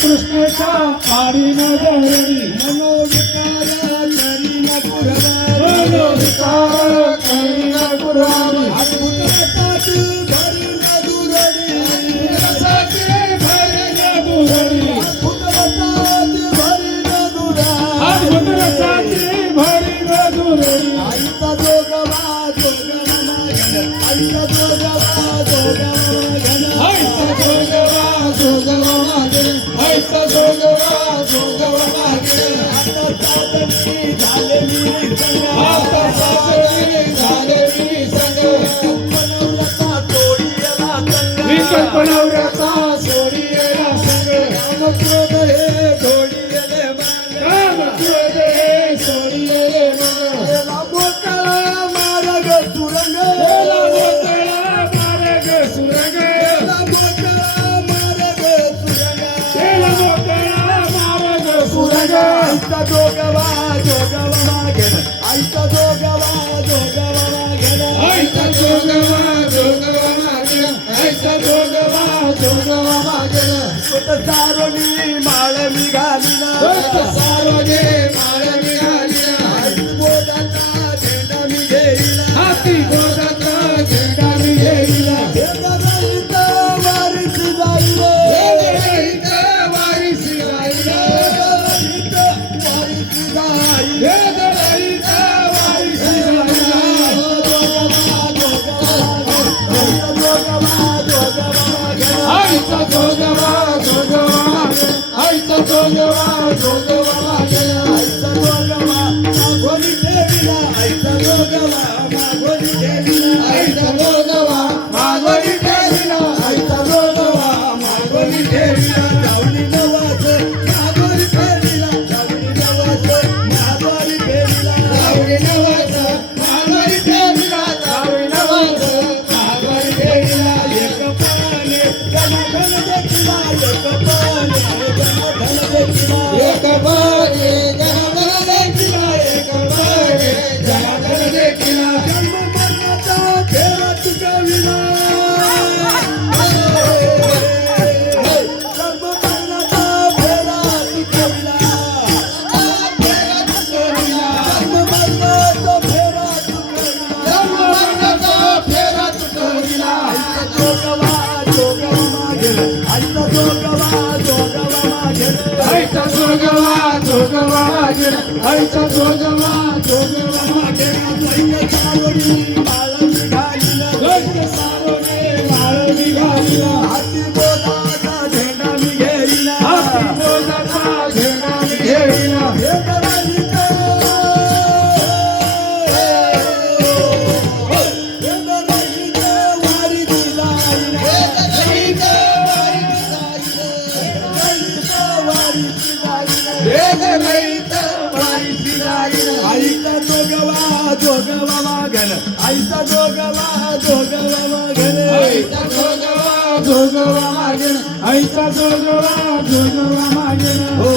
कृष्णेचा पाडी न धरणी मनोविकार करी न पुरवारी मनोविकार करी न पुरवारी रसाची भरी न दुरडी रसाची भरी न दुरडी रसाची भरी न दुरडी रसाची भरी न दुरडी आईचा जोगवा जोगवा घन आईचा जोगवा जोगवा घन आईचा जोगवा जोगवा आईचा जोगवा जोगवा आता साधनी झालेली संग आता साधनी झालेली संग बनवल्याचा तोडीला संग विकल्प बनवल्याचा सोडीला संग काम क्रोध हे जोडीले माग काम क्रोध हे सोडीले माग गेला मोकळा मार्ग सुरंग गेला मोकळा मार्ग सुरंग गेला मोकळा मार्ग सुरंग आईचा जोगवा जोगवा घेन आईचा जोगवा जोगवा घेन आईचा जोगवा जोगवा घेन आईचा जोगवा जोगवा घेन सारोनी माळ निघाली ना सारोनी माळ निघाली ना हाती बोधाचा झेंडा मी घेईला हाती बोधाचा झेंडा मी घेईला जोगवा जोगवा मागेन आईचा जोगवा जोगवा मागेन लैत सारोडी माळ निघालीला लैत सारोडी माळ निघालीला हाती बोलाचा झेंडा मी घेईला हाती बोलाचा झेंडा मी घेईला हे करायचं वारी दिला आईचा जोगवा जोगवा मागन आईचा जोगवा जोगवा मागन आईचा जोगवा जोगवा मागन आईचा जोगवा जोगवा मागन हो